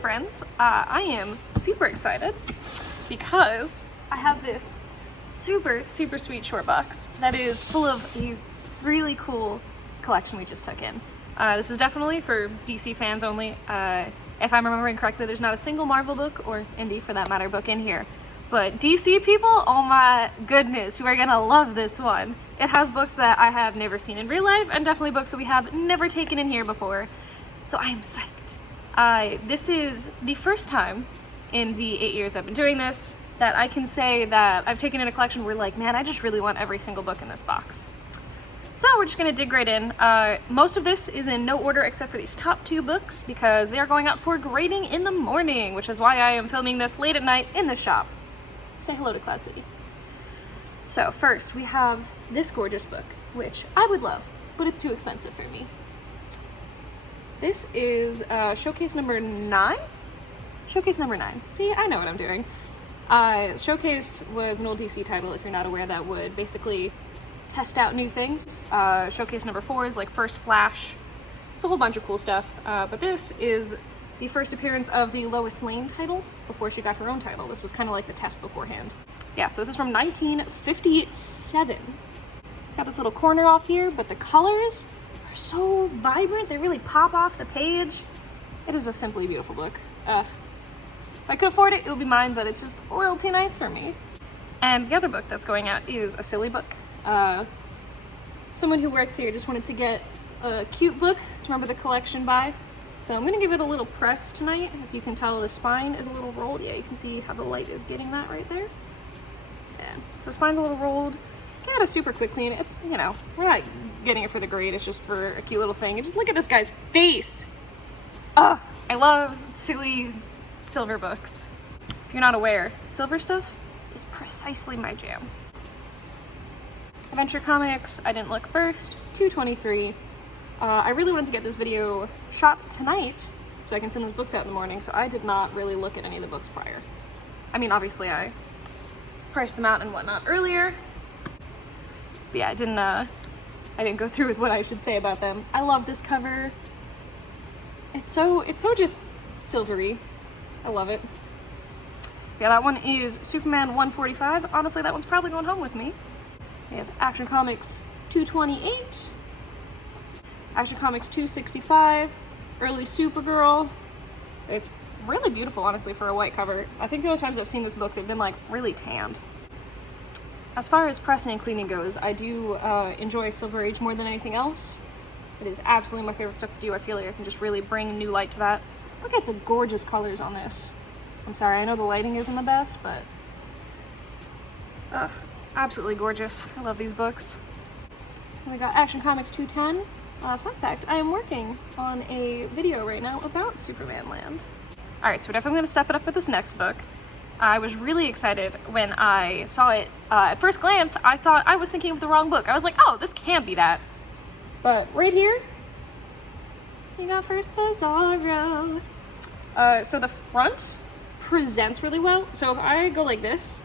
friends. I am super excited because I have this super sweet short box that is full of a really cool collection we just took in. This is definitely for DC fans only. If I'm remembering correctly, there's not a single Marvel book, or indie for that matter, book in here. But DC people, oh my goodness, you are gonna love this one. It has books that I have never seen in real life, and definitely books that we have never taken in here before. So I am psyched. This is the first time in the 8 years I've been doing this that I can say that I've taken in a collection where like, man, I just really want every single book in this box. So we're just gonna dig right in. Most of this is in no order except for these top 2 books because they are going out for grading in the morning, which is why I am filming this late at night in the shop. Say hello to Cloud City. So first we have this gorgeous book, which I would love, but it's too expensive for me. This is Showcase number 9? Showcase number 9. See, I know what I'm doing. Showcase was an old DC title, if you're not aware, that would basically test out new things. Showcase number 4 is like First Flash. It's a whole bunch of cool stuff. But this is the first appearance of the Lois Lane title before she got her own title. This was kind of like the test beforehand. Yeah, so this is from 1957. It's got this little corner off here, but the colors are so vibrant. They really pop off the page. It is a simply beautiful book. If I could afford it, it would be mine, but it's just a little too nice for me. And the other book that's going out is a silly book. Someone who works here just wanted to get a cute book to remember the collection by. So I'm gonna give it a little press tonight. If you can tell, the spine is a little rolled. Yeah, you can see how the light is getting that right there. Yeah, so spine's a little rolled. Give it a super quick clean. It's, you know, we're not getting it for the grade, it's just for a cute little thing. And just look at this guy's face. Ugh, I love silly silver books. If you're not aware, silver stuff is precisely my jam. Adventure Comics, I didn't look first, 223. I really wanted to get this video shot tonight so I can send those books out in the morning, so I did not really look at any of the books prior. I mean, obviously I priced them out and whatnot earlier, but yeah, I didn't go through with what I should say about them. I love this cover. It's so just silvery. I love it. Yeah, that one is Superman 145. Honestly, that one's probably going home with me. We have Action Comics 228, Action Comics 265, early Supergirl. It's really beautiful, honestly, for a white cover. I think the only times I've seen this book, they've been like really tanned. As far as pressing and cleaning goes, I do enjoy Silver Age more than anything else. It is absolutely my favorite stuff to do. I feel like I can just really bring new light to that. Look at the gorgeous colors on this. I'm sorry, I know the lighting isn't the best, but absolutely gorgeous. I love these books. And we got Action Comics 210. Fun fact, I am working on a video right now about Superman Land. Alright, so we're definitely going to step it up with this next book. I was really excited when I saw it. At first glance, I thought I was thinking of the wrong book. I was like, oh, this can't be that. But right here, you got First Bizarro. So the front presents really well. So if I go like this,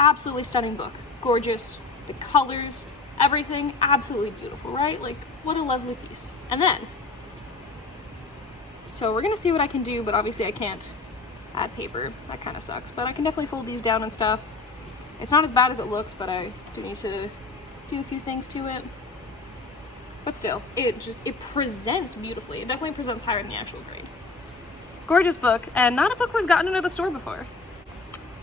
absolutely stunning book. Gorgeous. The colors, everything, absolutely beautiful, right? Like, what a lovely piece. And then, so we're gonna see what I can do, but obviously I can't add paper. That kind of sucks. But I can definitely fold these down and stuff. It's not as bad as it looks, but I do need to do a few things to it. But still, it presents beautifully. It definitely presents higher than the actual grade. Gorgeous book, and not a book we've gotten into the store before.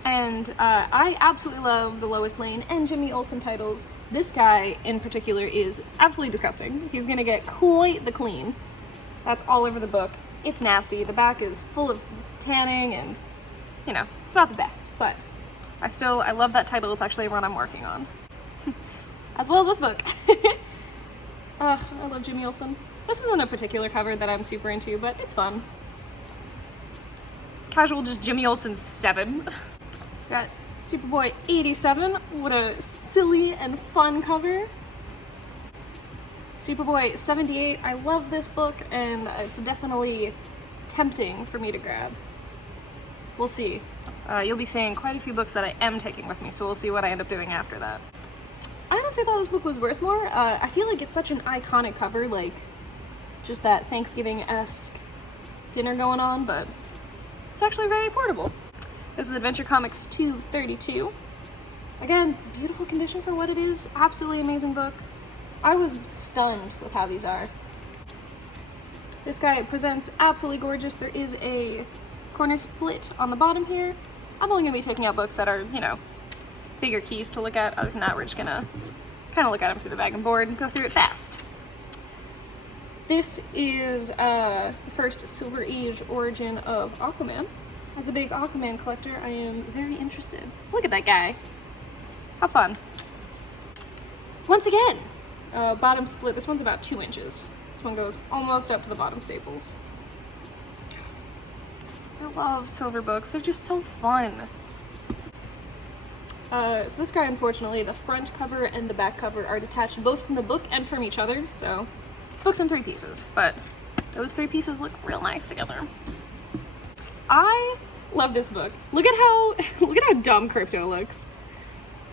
And I absolutely love the Lois Lane and Jimmy Olsen titles. This guy in particular is absolutely disgusting. He's gonna get quite the clean. That's all over the book. It's nasty. The back is full of tanning and, you know, it's not the best, but I love that title. It's actually one I'm working on. As well as this book. Ugh, I love Jimmy Olsen. This isn't a particular cover that I'm super into, but it's fun. Casual, just Jimmy Olsen 7. Got Superboy 87. What a silly and fun cover. Superboy 78. I love this book, and it's definitely tempting for me to grab. We'll see. You'll be seeing quite a few books that I am taking with me, so we'll see what I end up doing after that. I honestly thought this book was worth more. I feel like it's such an iconic cover, like just that Thanksgiving-esque dinner going on, but actually very portable. This is Adventure Comics 232. Again, beautiful condition for what it is. Absolutely amazing book. I was stunned with how these are. This guy presents absolutely gorgeous. There is a corner split on the bottom here. I'm only going to be taking out books that are, you know, bigger keys to look at. Other than that, we're just going to kind of look at them through the bag and board and go through it fast. This is the first Silver Age origin of Aquaman. As a big Aquaman collector, I am very interested. Look at that guy. How fun. Once again, bottom split. This one's about 2 inches. This one goes almost up to the bottom staples. I love silver books. They're just so fun. So this guy, unfortunately, the front cover and the back cover are detached both from the book and from each other. So, the book's in 3 pieces, but those 3 pieces look real nice together. I love this book. Look at how dumb Crypto looks.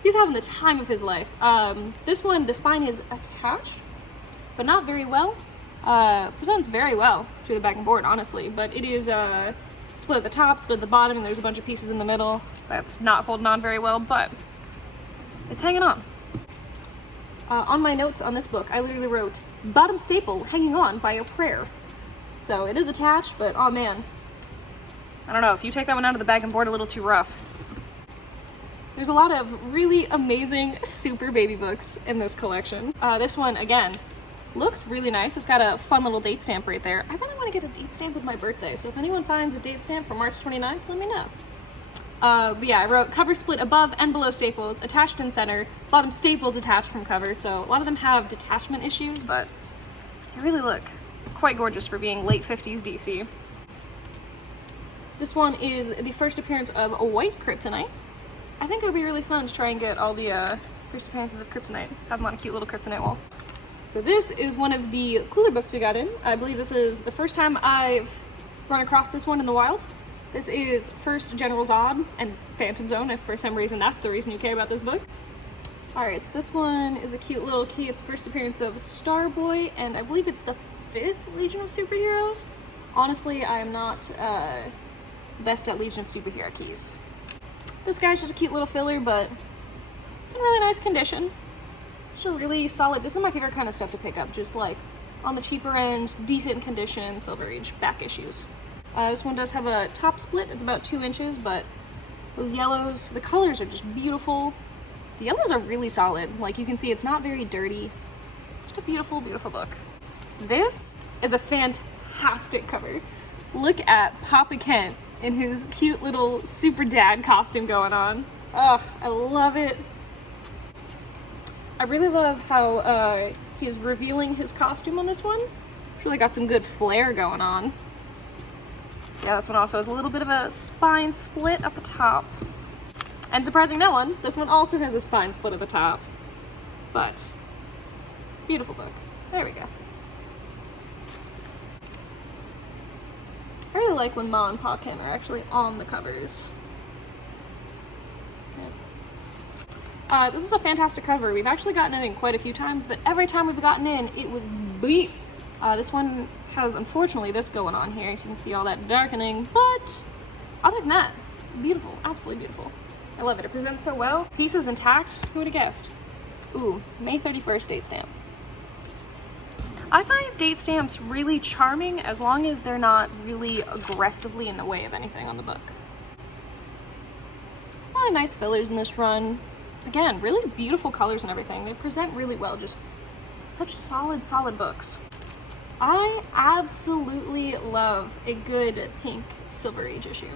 He's having the time of his life. This one, the spine is attached, but not very well. Presents very well through the back and board, honestly, but it is split at the top, split at the bottom, and there's a bunch of pieces in the middle that's not holding on very well, but it's hanging on. On my notes on this book, I literally wrote, bottom staple hanging on by a prayer. So it is attached, but oh man. I don't know, if you take that one out of the bag and board, a little too rough. There's a lot of really amazing super baby books in this collection. This one, again, looks really nice. It's got a fun little date stamp right there. I really want to get a date stamp with my birthday, so if anyone finds a date stamp for March 29th, let me know. But yeah, I wrote cover split above and below staples, attached in center, bottom staple detached from cover, so a lot of them have detachment issues, but they really look quite gorgeous for being late 50s DC. This one is the first appearance of a white Kryptonite. I think it would be really fun to try and get all the first appearances of Kryptonite, have them on a cute little Kryptonite wall. So this is one of the cooler books we got in. I believe this is the first time I've run across this one in the wild. This is first General Zod and Phantom Zone, if for some reason that's the reason you care about this book. Alright, so this one is a cute little key. It's first appearance of Starboy, and I believe it's the 5th Legion of Superheroes. Honestly, I am not the best at Legion of Superhero keys. This guy's just a cute little filler, but it's in really nice condition. Just a really solid, this is my favorite kind of stuff to pick up, just like on the cheaper end, decent condition, Silver Age back issues. This one does have a top split, it's about 2 inches, but those yellows, the colors are just beautiful. The yellows are really solid, like you can see it's not very dirty. Just a beautiful, beautiful book. This is a fantastic cover. Look at Papa Kent in his cute little super dad costume going on. Ugh, I love it. I really love how he's revealing his costume on this one. It's really got some good flair going on. Yeah, this one also has a little bit of a spine split up the top. And surprising no one, this one also has a spine split at the top. But, beautiful book. There we go. I really like when Ma and Pa Kent are actually on the covers. Okay. This is a fantastic cover. We've actually gotten it in quite a few times, but every time we've gotten in, it was beat. This one has, unfortunately, this going on here. You can see all that darkening, but other than that, beautiful. Absolutely beautiful. I love it. It presents so well. Piece is intact. Who would have guessed? Ooh, May 31st date stamp. I find date stamps really charming as long as they're not really aggressively in the way of anything on the book. A lot of nice fillers in this run. Again, really beautiful colors and everything. They present really well, just such solid, solid books. I absolutely love a good pink Silver Age issue.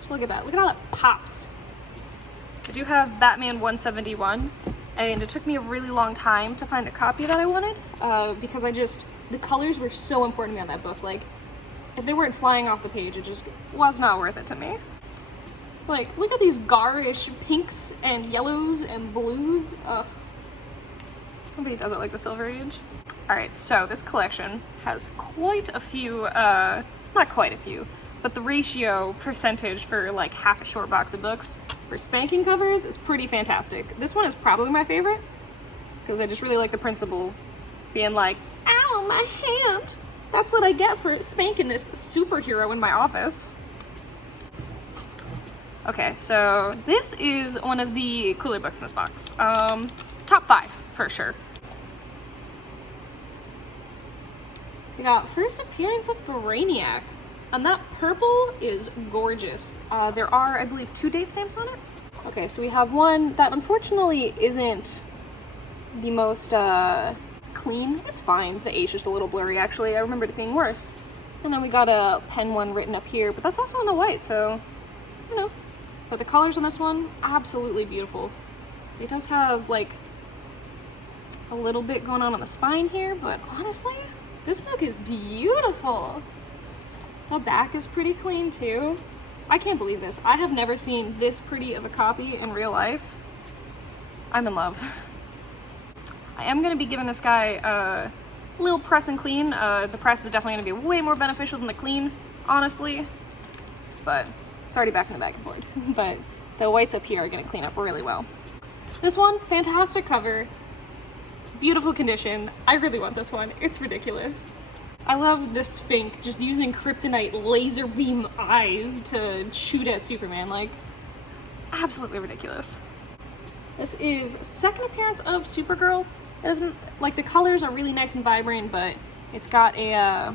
Just look at that. Look at how that pops. I do have Batman 171. And it took me a really long time to find a copy that I wanted, because the colors were so important to me on that book. Like, if they weren't flying off the page, it just was not worth it to me. Like, look at these garish pinks and yellows and blues. Ugh. Nobody does it like the Silver Age. Alright, so this collection has quite a few, not quite a few, but the ratio percentage for like half a short box of books for spanking covers is pretty fantastic. This one is probably my favorite, because I just really like the principle being like, ow, my hand! That's what I get for spanking this superhero in my office. Okay, so this is one of the cooler books in this box. Top 5 for sure. We got first appearance of Brainiac, and that purple is gorgeous. There are, I believe, 2 date stamps on it. Okay, so we have one that unfortunately isn't the most clean. It's fine. The A's just a little blurry, actually. I remembered it being worse. And then we got a pen one written up here, but that's also on the white, so, you know. But the colors on this one, absolutely beautiful. It does have, like, a little bit going on the spine here, but honestly, this book is beautiful. The back is pretty clean, too. I can't believe this. I have never seen this pretty of a copy in real life. I'm in love. I am going to be giving this guy a little press and clean. The press is definitely going to be way more beneficial than the clean, honestly. But it's already back in the back board. But the whites up here are going to clean up really well. This one, fantastic cover. Beautiful condition. I really want this one. It's ridiculous. I love this Sphinx just using kryptonite laser beam eyes to shoot at Superman. Like, absolutely ridiculous. This is second appearance of Supergirl. It doesn't, like, the colors are really nice and vibrant, but it's got a,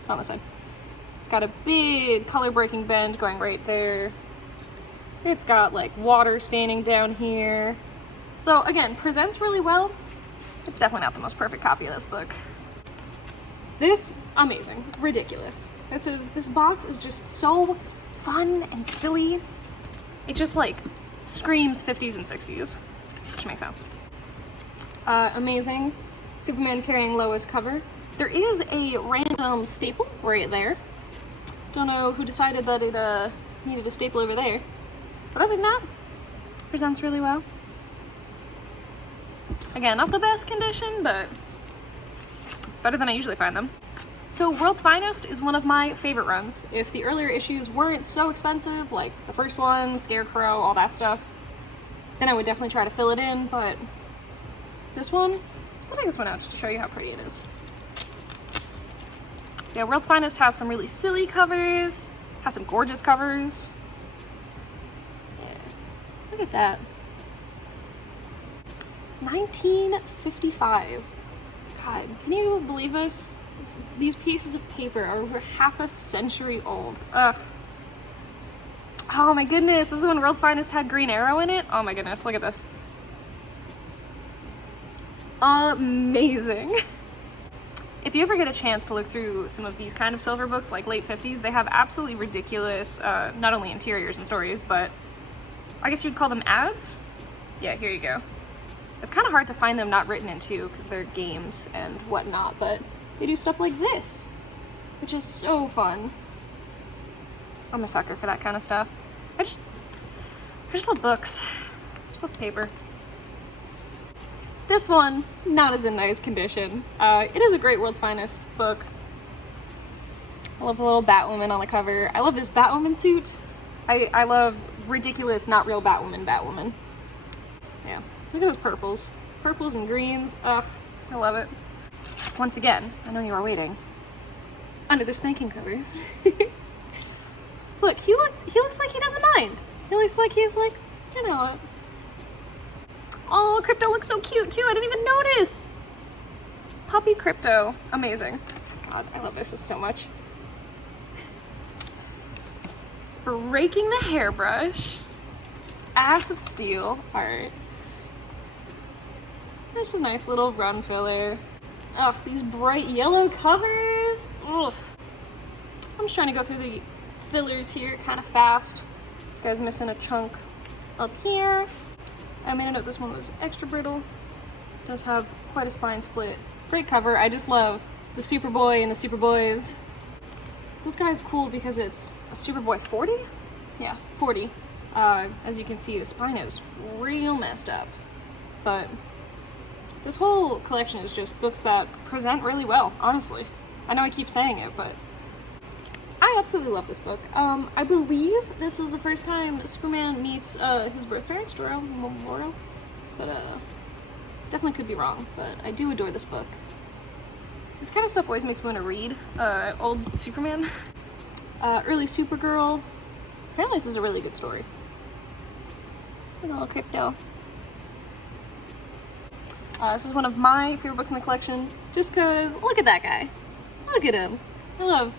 it's on this side. It's got a big color breaking bend going right there. It's got, like, water staining down here. So, again, presents really well. It's definitely not the most perfect copy of this book. This, amazing, ridiculous. This box is just so fun and silly. It just, like, screams 50s and 60s, which makes sense. Amazing. Superman carrying Lois cover. There is a random staple right there. Don't know who decided that it needed a staple over there. But other than that, presents really well. Again, not the best condition, but it's better than I usually find them. So World's Finest is one of my favorite runs. If the earlier issues weren't so expensive, like the first one, Scarecrow, all that stuff, then I would definitely try to fill it in, but this one, I'll take this one out just to show you how pretty it is. Yeah, World's Finest has some really silly covers, has some gorgeous covers. Yeah, look at that. 1955. God, can you believe this? These pieces of paper are over half a century old. Ugh. Oh my goodness, this is when World's Finest had Green Arrow in it? Oh my goodness, look at this. Amazing. If you ever get a chance to look through some of these kind of silver books, like late 50s, they have absolutely ridiculous, not only interiors and stories, but I guess you'd call them ads? Yeah, here you go. It's kind of hard to find them not written into because they're games and whatnot, but they do stuff like this, which is so fun. I'm a sucker for that kind of stuff. I just love books. I just love paper. This one, not as in nice condition. It is a great World's Finest book. I love the little Batwoman on the cover. I love this Batwoman suit. I love ridiculous, not real Batwoman. Yeah, look at those purples. Purples and greens. Ugh, I love it. Once again, I know you are waiting. Under the spanking cover. Look, he looks like he doesn't mind. He looks like he's like, you know. Oh, Crypto looks so cute too. I didn't even notice. Puppy Crypto. Amazing. God, I love this so much. Breaking the Hairbrush. Ass of Steel art. There's a nice little run filler. Ugh, these bright yellow covers. Ugh. I'm just trying to go through the fillers here kind of fast. This guy's missing a chunk up here. I made a note this one was extra brittle. Does have quite a spine split. Great cover. I just love the Superboy and the Superboys. This guy's cool because it's a Superboy 40? Yeah, 40. As you can see, the spine is real messed up. But this whole collection is just books that present really well, honestly. I know I keep saying it, but I absolutely love this book. I believe this is the first time Superman meets his birth parents, Jor-El and Memorial, but definitely could be wrong, but I do adore this book. This kind of stuff always makes me want to read old Superman. Early Supergirl, Apparently this is a really good story. A little crypto. This is one of my favorite books in the collection, just because, look at that guy. Look at him. I love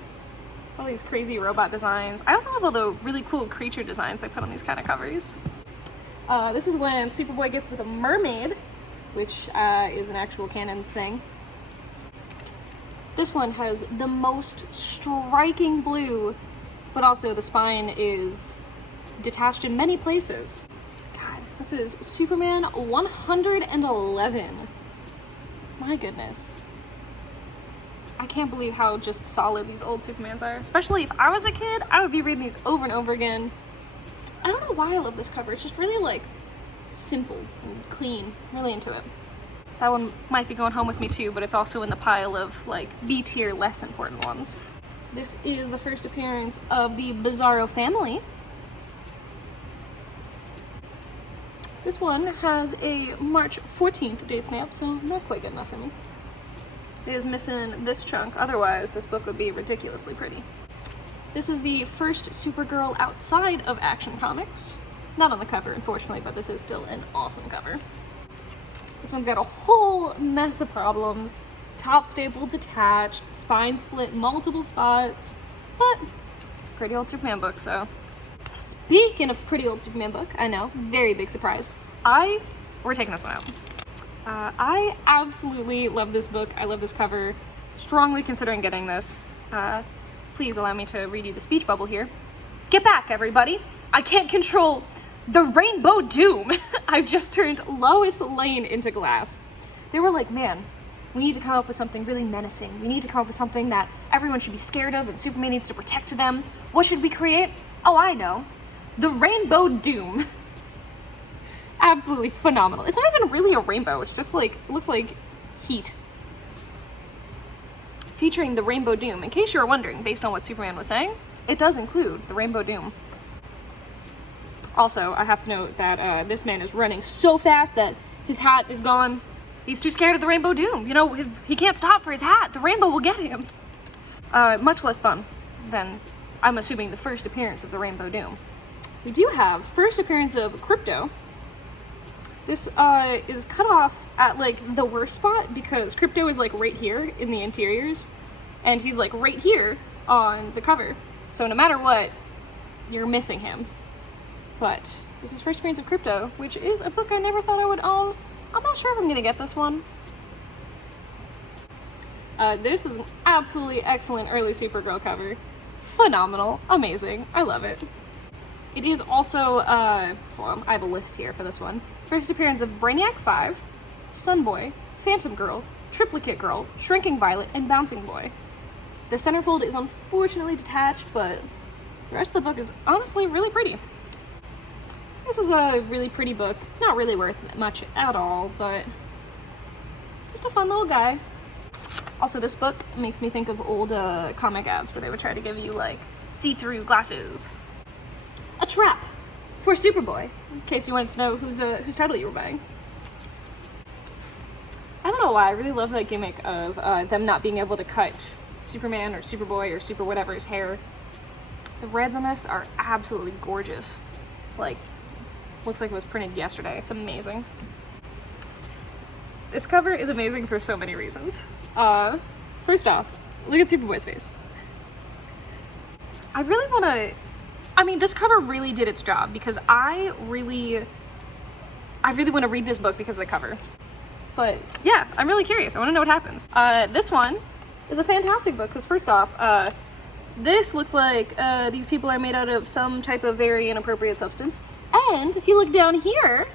all these crazy robot designs. I also love all the really cool creature designs they put on these kind of covers. This is when Superboy gets with a mermaid, which is an actual canon thing. This one has the most striking blue, but also the spine is detached in many places. God, this is Superman 111. My goodness. I can't believe how just solid these old Supermans are. Especially if I was a kid, I would be reading these over and over again. I don't know why I love this cover. It's just really like simple and clean. I'm really into it. That one might be going home with me too, but it's also in the pile of like B tier less important ones. This is the first appearance of the Bizarro family. This one has a March 14th date stamp, so not quite good enough for me. It is missing this chunk, otherwise this book would be ridiculously pretty. This is the first Supergirl outside of Action Comics. Not on the cover, unfortunately, but this is still an awesome cover. This one's got a whole mess of problems. Top staple detached, spine split multiple spots, but pretty old Superman book, so. Speaking of pretty old Superman book, I know, very big surprise. We're taking this one out. I absolutely love this book. I love this cover. Strongly considering getting this. Please allow me to read you the speech bubble here. Get back, everybody. I can't control the Rainbow Doom. I've just turned Lois Lane into glass. They were like, man, we need to come up with something really menacing. We need to come up with something that everyone should be scared of and Superman needs to protect them. What should we create? Oh, I know. The Rainbow Doom. Absolutely phenomenal. It's not even really a rainbow. It's just like, it looks like heat. Featuring the Rainbow Doom. In case you were wondering, based on what Superman was saying, it does include the Rainbow Doom. Also, I have to note that this man is running so fast that his hat is gone. He's too scared of the Rainbow Doom. You know, he can't stop for his hat. The rainbow will get him. Much less fun than, I'm assuming, the first appearance of the Rainbow Doom. We do have first appearance of Crypto. This is cut off at like the worst spot because Crypto is like right here in the interiors and he's like right here on the cover. So no matter what, you're missing him. But this is first appearance of Crypto, which is a book I never thought I would own. I'm not sure if I'm gonna get this one. This is an absolutely excellent early Supergirl cover. Phenomenal, amazing, I love it. It is also, well, I have a list here for this one. First appearance of Brainiac 5, Sunboy, Phantom Girl, Triplicate Girl, Shrinking Violet, and Bouncing Boy. The centerfold is unfortunately detached, but the rest of the book is honestly really pretty. This is a really pretty book. Not really worth much at all, but just a fun little guy. Also, this book makes me think of old comic ads where they would try to give you, like, see-through glasses. A trap for Superboy, in case you wanted to know whose title you were buying. I don't know why, I really love that gimmick of them not being able to cut Superman or Superboy or Super whatever's hair. The reds on this are absolutely gorgeous. Like, looks like it was printed yesterday. It's amazing. This cover is amazing for so many reasons. First off, look at Superboy's face. I really want to... I mean, this cover really did its job because I really want to read this book because of the cover. But yeah, I'm really curious. I want to know what happens. This one is a fantastic book because first off, this looks like these people are made out of some type of very inappropriate substance. And if you look down here,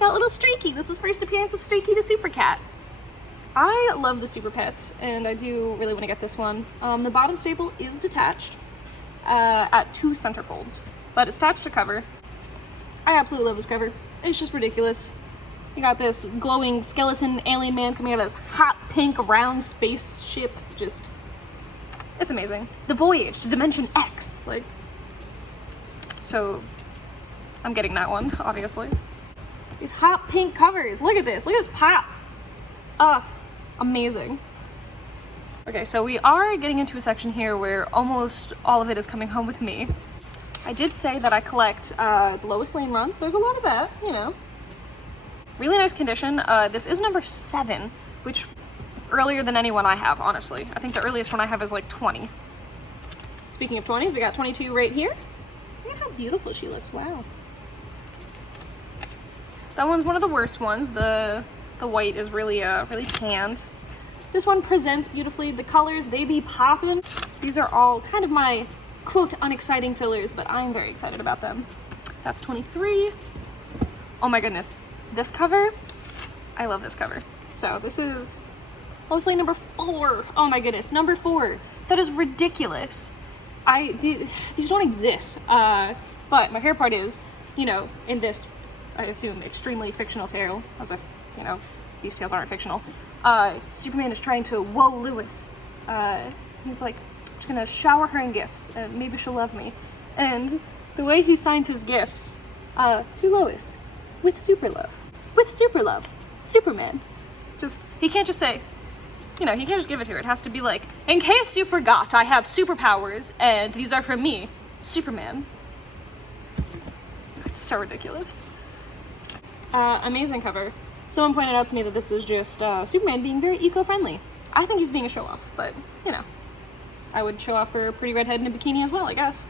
that little Streaky. This is first appearance of Streaky the Super Cat. I love the Super Pets, and I do really want to get this one. The bottom staple is detached at 2 centerfolds, but it's attached to cover. I absolutely love this cover. It's just ridiculous. You got this glowing skeleton alien man coming out of this hot pink round spaceship. Just, it's amazing. The voyage to Dimension X. Like, so I'm getting that one, obviously. These hot pink covers. Look at this. Look at this pop. Ugh, amazing. Okay, so we are getting into a section here where almost all of it is coming home with me. I did say that I collect Lois Lane runs. There's a lot of that, you know. Really nice condition. This is number 7, which earlier than anyone I have, honestly. I think the earliest one I have is like 20. Speaking of 20s, we got 22 right here. Look at how beautiful she looks, wow. That one's one of the worst ones. The white is really tanned. This one presents beautifully. The colors, they be poppin'. These are all kind of my, quote, unexciting fillers, but I'm very excited about them. That's 23. Oh my goodness. This cover, I love this cover. So this is mostly number 4. Oh my goodness, number 4. That is ridiculous. These don't exist. But my favorite part is, you know, in this, I assume, extremely fictional tale, as if, you know, these tales aren't fictional, Superman is trying to woo Lois. He's like, I'm just gonna shower her in gifts, and maybe she'll love me. And the way he signs his gifts, to Lois, with super love. With super love. Superman. He can't just say, you know, he can't just give it to her. It has to be like, in case you forgot, I have superpowers, and these are from me, Superman. It's so ridiculous. Amazing cover. Someone pointed out to me that this is just Superman being very eco-friendly. I think he's being a show-off, but, you know, I would show off for a pretty redhead in a bikini as well, I guess.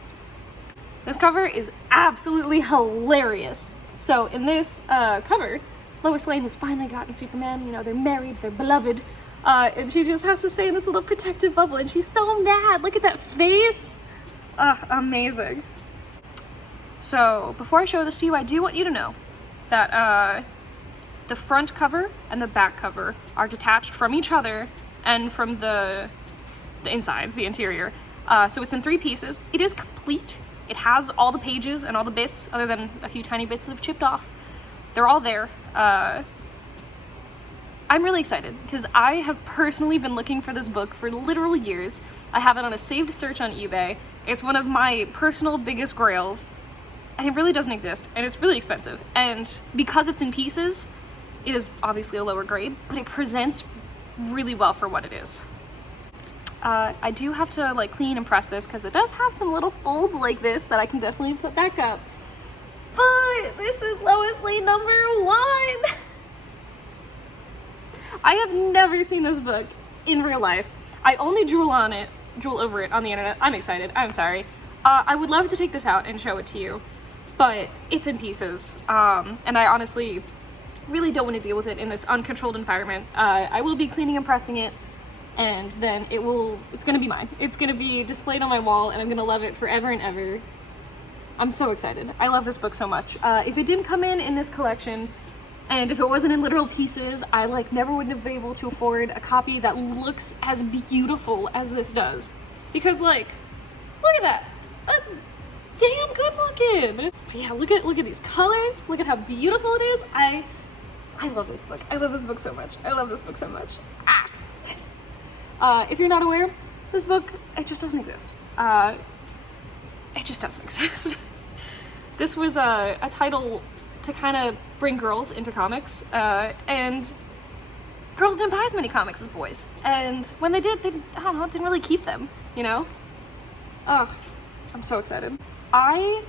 This cover is absolutely hilarious. So in this cover, Lois Lane has finally gotten Superman. You know, they're married, they're beloved, and she just has to stay in this little protective bubble, and she's so mad. Look at that face. Amazing. So before I show this to you, I do want you to know that the front cover and the back cover are detached from each other and from the insides, the interior. So it's in 3 pieces. It is complete. It has all the pages and all the bits, other than a few tiny bits that have chipped off. They're all there. I'm really excited because I have personally been looking for this book for literal years. I have it on a saved search on eBay. It's one of my personal biggest grails, and it really doesn't exist, and it's really expensive. And because it's in pieces, it is obviously a lower grade, but it presents really well for what it is. I do have to like clean and press this because it does have some little folds like this that I can definitely put back up. But this is Lois Lane number 1. I have never seen this book in real life. I only drool over it on the internet. I'm excited. I'm sorry. I would love to take this out and show it to you, but it's in pieces. And I honestly really don't want to deal with it in this uncontrolled environment. I will be cleaning and pressing it, and then it's gonna be mine. It's gonna be displayed on my wall, and I'm gonna love it forever and ever. I'm so excited. I love this book so much. If it didn't come in this collection, and if it wasn't in literal pieces, I never would have been able to afford a copy that looks as beautiful as this does. Because look at that. That's damn good looking. But yeah, look at these colors. Look at how beautiful it is. I love this book. I love this book so much. I love this book so much. If you're not aware, this book, it just doesn't exist. It just doesn't exist. This was a title to kind of bring girls into comics, and girls didn't buy as many comics as boys. And when they did, I don't know, it didn't really keep them, you know? Ugh, I'm so excited. I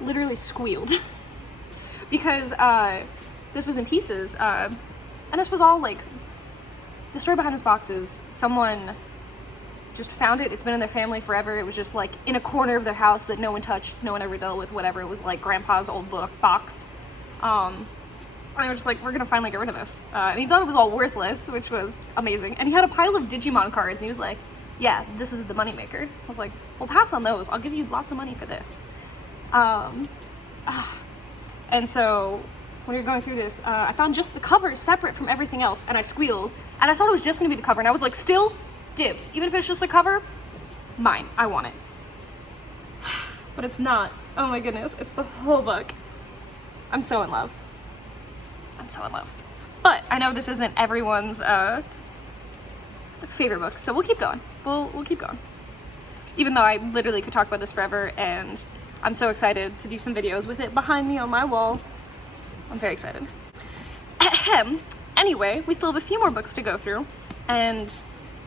literally squealed because this was in pieces, and this was all the story behind this box is someone just found it. It's been in their family forever. It was just in a corner of their house that no one touched, no one ever dealt with, whatever. It was grandpa's old box. And they were just we're gonna finally get rid of this. And he thought it was all worthless, which was amazing. And he had a pile of Digimon cards, and he was like, yeah, this is the moneymaker. I was like, well, pass on those. I'll give you lots of money for this. And so when we were going through this, I found just the cover separate from everything else, and I squealed, and I thought it was just gonna be the cover, and I was like, still dibs. Even if it's just the cover, mine. I want it. But it's not. Oh my goodness, it's the whole book. I'm so in love. I'm so in love. But I know this isn't everyone's favorite book, so we'll keep going. We'll keep going. Even though I literally could talk about this forever, and I'm so excited to do some videos with it behind me on my wall. I'm very excited. Anyway, we still have a few more books to go through, and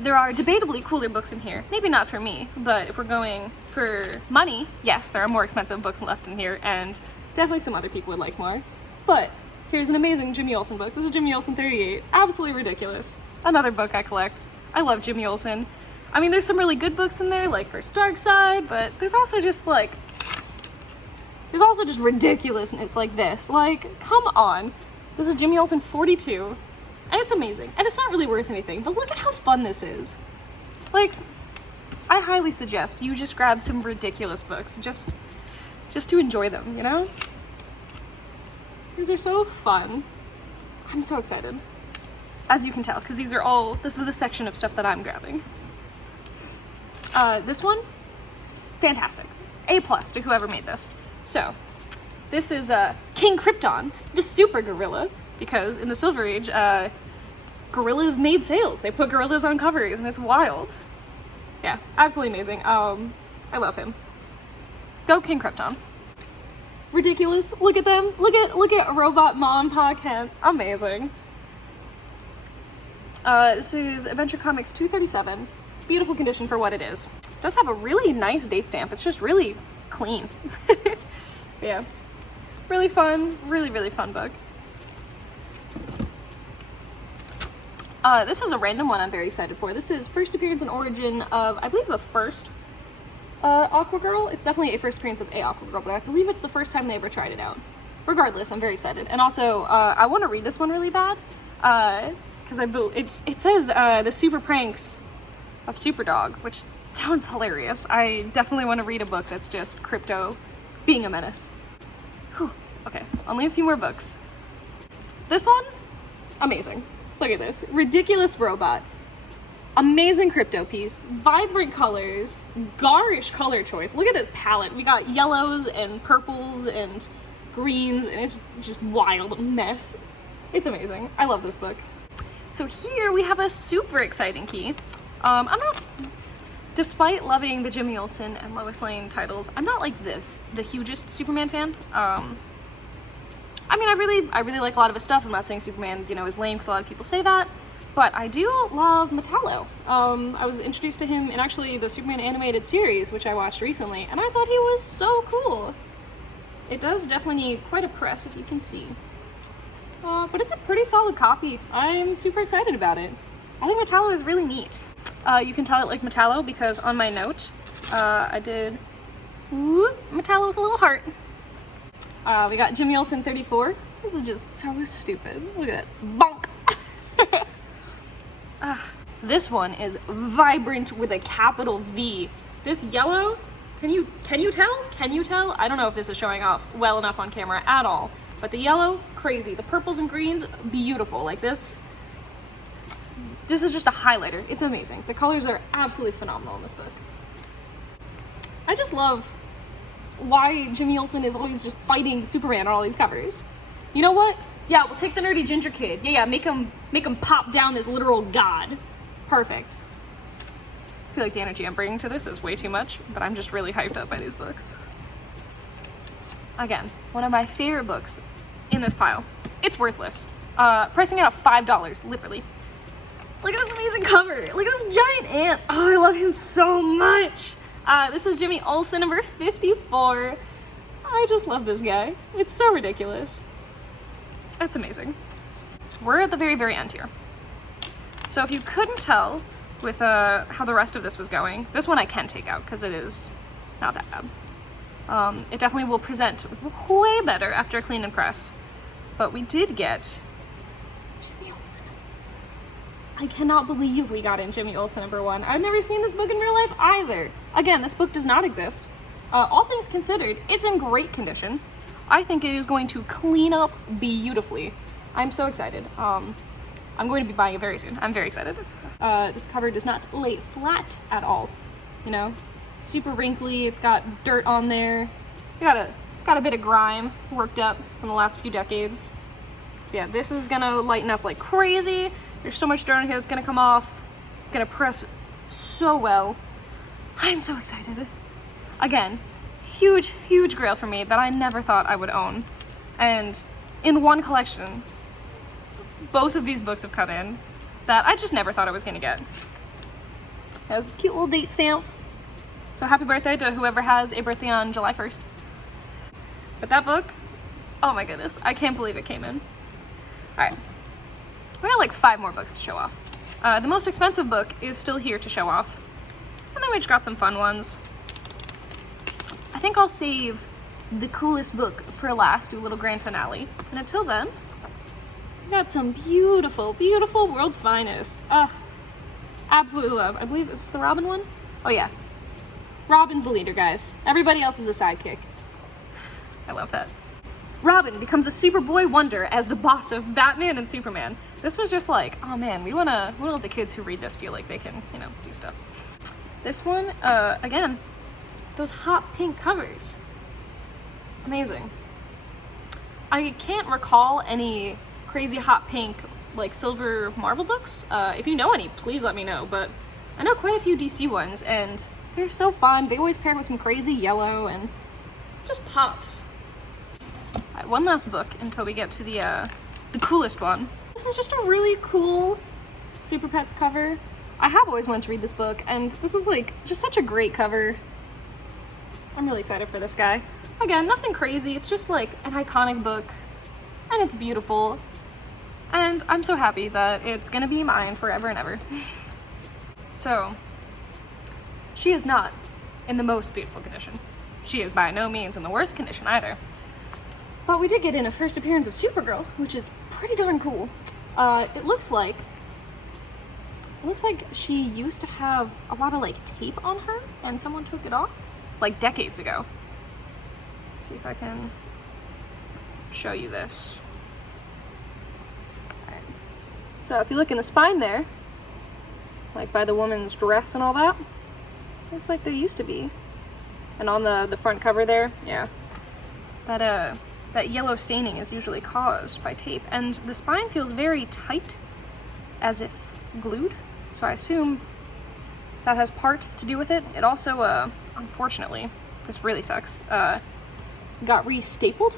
There are debatably cooler books in here. Maybe not for me, but if we're going for money, yes, there are more expensive books left in here, and definitely some other people would like more. But here's an amazing Jimmy Olsen book. This is Jimmy Olsen 38. Absolutely ridiculous. Another book I collect. I love Jimmy Olsen. I mean, there's some really good books in there, like First Dark Side, but there's also just ridiculousness like this. Like, come on. This is Jimmy Olsen 42, and it's amazing. And it's not really worth anything, but look at how fun this is. Like, I highly suggest you just grab some ridiculous books just to enjoy them, you know? These are so fun. I'm so excited. As you can tell, because this is the section of stuff that I'm grabbing. This one, fantastic. A+ to whoever made this. So, this is King Krypton, the super gorilla, because in the Silver Age, gorillas made sales. They put gorillas on covers, and it's wild. Yeah, absolutely amazing. I love him. Go King Krypton. Ridiculous. Look at them. Look at Robot Mom Pa Kent. Amazing. This is Adventure Comics 237. Beautiful condition for what it is. It does have a really nice date stamp. It's just really clean. Yeah. Really fun. Really, really fun book. This is a random one I'm very excited for. This is first appearance and origin of, I believe, the first Aqua Girl. It's definitely a first appearance of a Aqua Girl, but I believe it's the first time they ever tried it out. Regardless, I'm very excited. And also, I want to read this one really bad, because it says the super pranks of Superdog, which sounds hilarious. I definitely want to read a book that's just Crypto being a menace. Whew. Okay, only a few more books. This one, amazing. Look at this. Ridiculous robot. Amazing Crypto piece. Vibrant colors. Garish color choice. Look at this palette. We got yellows and purples and greens, and it's just wild mess. It's amazing. I love this book. So here we have a super exciting key. Despite loving the Jimmy Olsen and Lois Lane titles, I'm not like the hugest Superman fan. I mean, I really like a lot of his stuff. I'm not saying Superman, is lame, because a lot of people say that, but I do love Metallo. I was introduced to him in actually the Superman animated series, which I watched recently, and I thought he was so cool. It does definitely need quite a press, if you can see. But it's a pretty solid copy. I'm super excited about it. I think Metallo is really neat. You can tell it like Metallo because on my note, I did Metallo with a little heart. We got Jimmy Olsen 34. This is just so stupid. Look at that. Bonk! This one is vibrant with a capital V. This yellow, can you tell? Can you tell? I don't know if this is showing off well enough on camera at all, but the yellow, crazy. The purples and greens, beautiful. Like this is just a highlighter. It's amazing. The colors are absolutely phenomenal in this book. I just love why Jimmy Olsen is always just fighting Superman on all these covers. You know what? Yeah, we'll take the nerdy ginger kid. Yeah, make him pop down this literal god. Perfect. I feel like the energy I'm bringing to this is way too much, but I'm just really hyped up by these books. Again, one of my favorite books in this pile. It's worthless. Pricing it at $5, literally. Look at this amazing cover. Look at this giant ant. Oh, I love him so much. This is Jimmy Olsen number 54. I just love this guy. It's so ridiculous. It's amazing. We're at the very, very end here. So if you couldn't tell with how the rest of this was going, this one I can take out because it is not that bad. It definitely will present way better after a clean and press. But we did get Jimmy Olsen. I cannot believe we got in Jimmy Olsen number 1. I've never seen this book in real life either. Again, this book does not exist. All things considered, it's in great condition. I think it is going to clean up beautifully. I'm so excited. I'm going to be buying it very soon. I'm very excited. This cover does not lay flat at all. Super wrinkly. It's got dirt on there. Got a bit of grime worked up from the last few decades. Yeah, this is gonna lighten up like crazy. There's so much dirt on here that's gonna come off. It's gonna press so well. I'm so excited. Again, huge, huge grail for me that I never thought I would own. And in one collection, both of these books have come in that I just never thought I was gonna get. has this cute little date stamp. So happy birthday to whoever has a birthday on July 1st. But that book, oh my goodness, I can't believe it came in. All right, we got like 5 more books to show off. The most expensive book is still here to show off. And then we just got some fun ones. I think I'll save the coolest book for last, do a little grand finale. And until then, we got some beautiful, beautiful World's Finest. Absolutely love. I believe, is this the Robin one? Oh yeah. Robin's the leader, guys. Everybody else is a sidekick. I love that. Robin becomes a Superboy wonder as the boss of Batman and Superman. This was just like, oh man, we wanna let the kids who read this feel like they can, you know, do stuff. This one, again, those hot pink covers. Amazing. I can't recall any crazy hot pink, like silver Marvel books. If you know any, please let me know, but I know quite a few DC ones, and they're so fun. They always pair with some crazy yellow, and just pops. Alright, one last book until we get to the coolest one. This is just a really cool Super Pets cover. I have always wanted to read this book, and this is like just such a great cover. I'm really excited for this guy. Again, nothing crazy, it's just like an iconic book, and it's beautiful, and I'm so happy that it's gonna be mine forever and ever. So, she is not in the most beautiful condition. She is by no means in the worst condition either. But we did get in a first appearance of Supergirl, which is pretty darn cool. It looks like she used to have a lot of like tape on her, and someone took it off like decades ago. Let's see if I can show you this. All right. So if you look in the spine there, like by the woman's dress and all that, looks like there used to be. And on the front cover there, yeah, that yellow staining is usually caused by tape, and the spine feels very tight, as if glued, so I assume that has part to do with it. It also, unfortunately, this really sucks, got re-stapled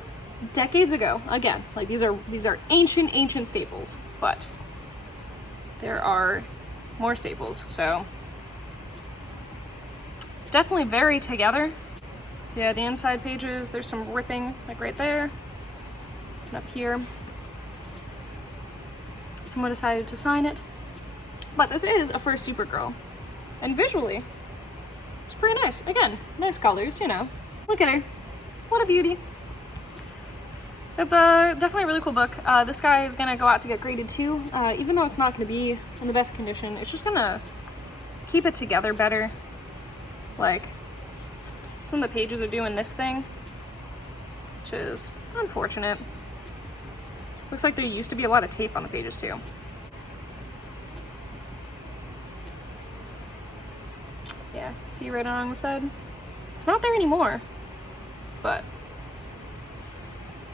decades ago. Again, like these are ancient staples, but there are more staples, so it's definitely very together. Yeah, the inside pages, there's some ripping, like right there, and up here. Someone decided to sign it. But this is a first Supergirl. And visually, it's pretty nice. Again, nice colors, you know. Look at her. What a beauty. It's definitely a really cool book. This guy is gonna go out to get graded too. Even though it's not gonna be in the best condition, it's just gonna keep it together better. Like, some of the pages are doing this thing, which is unfortunate. Looks like there used to be a lot of tape on the pages too. Yeah, see right along the side? It's not there anymore, but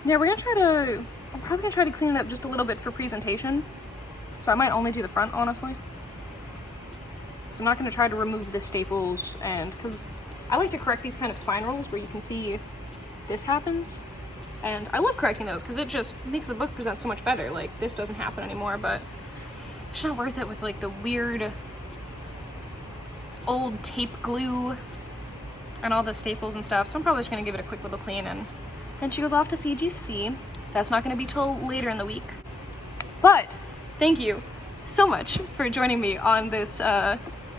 yeah, I'm probably gonna try to clean it up just a little bit for presentation. So I might only do the front, honestly. So I'm not gonna try to remove the staples, and because I like to correct these kind of spine rolls where you can see this happens. And I love correcting those because it just makes the book present so much better. Like, this doesn't happen anymore, but it's not worth it with like the weird old tape glue and all the staples and stuff. So I'm probably just gonna give it a quick little clean, and then she goes off to CGC. That's not gonna be till later in the week. But thank you so much for joining me on this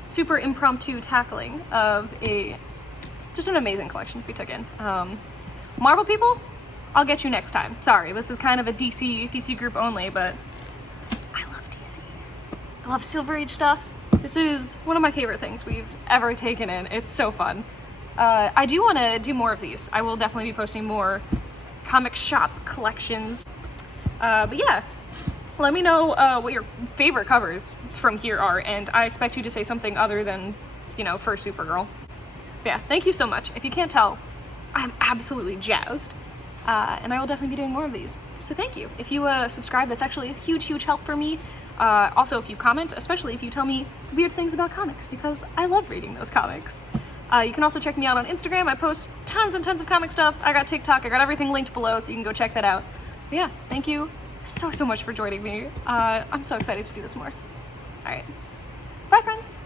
super impromptu tackling of just an amazing collection we took in. Marvel people, I'll get you next time. Sorry, this is kind of a DC group only, but I love DC. I love Silver Age stuff. This is one of my favorite things we've ever taken in. It's so fun. I do want to do more of these. I will definitely be posting more comic shop collections. But yeah, let me know what your favorite covers from here are, and I expect you to say something other than, you know, first Supergirl. Yeah, thank you so much. If you can't tell, I'm absolutely jazzed. And I will definitely be doing more of these. So thank you. If you subscribe, that's actually a huge help for me. Also, if you comment, especially if you tell me weird things about comics, because I love reading those comics. You can also check me out on Instagram. I post tons and tons of comic stuff. I got TikTok. I got everything linked below, so you can go check that out. But yeah, thank you so much for joining me. I'm so excited to do this more. All right. Bye, friends.